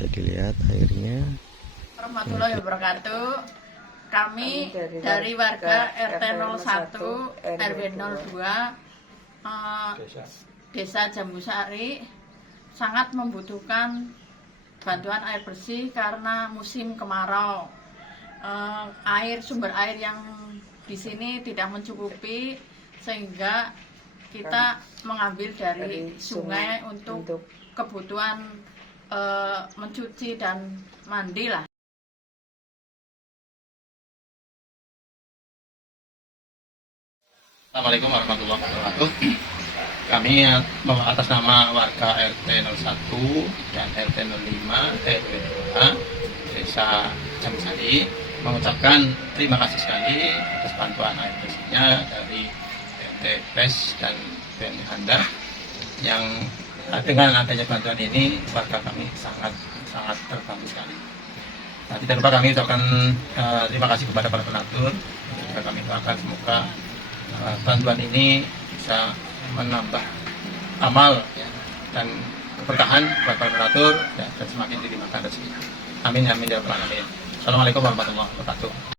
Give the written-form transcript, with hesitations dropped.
bisa dilihat airnya. Warahmatullahi wabarakatuh. Kami dari warga RT 01 RW 02 Desa Jambusari sangat membutuhkan bantuan air bersih karena musim kemarau. Sumber air yang di sini tidak mencukupi sehingga kita mengambil dari sungai untuk kebutuhan mencuci dan mandi lah. Assalamualaikum warahmatullahi wabarakatuh. Kami atas nama warga RT 01 dan RT 05 RW 2 Desa Jambusari mengucapkan terima kasih sekali atas bantuan air bersihnya dari BNT PES dan BNT Handa, yang dengan adanya bantuan ini warga kami sangat terbantu sekali. Nah, tidak lupa kami ucapkan terima kasih kepada para donatur. Juga kami doakan semoga bantuan ini bisa menambah amal ya, dan keberkahan buat para donatur ya, dan semakin dilimpahkan rezekinya. Amin amin ya rabbal alamin. Assalamualaikum warahmatullahi wabarakatuh.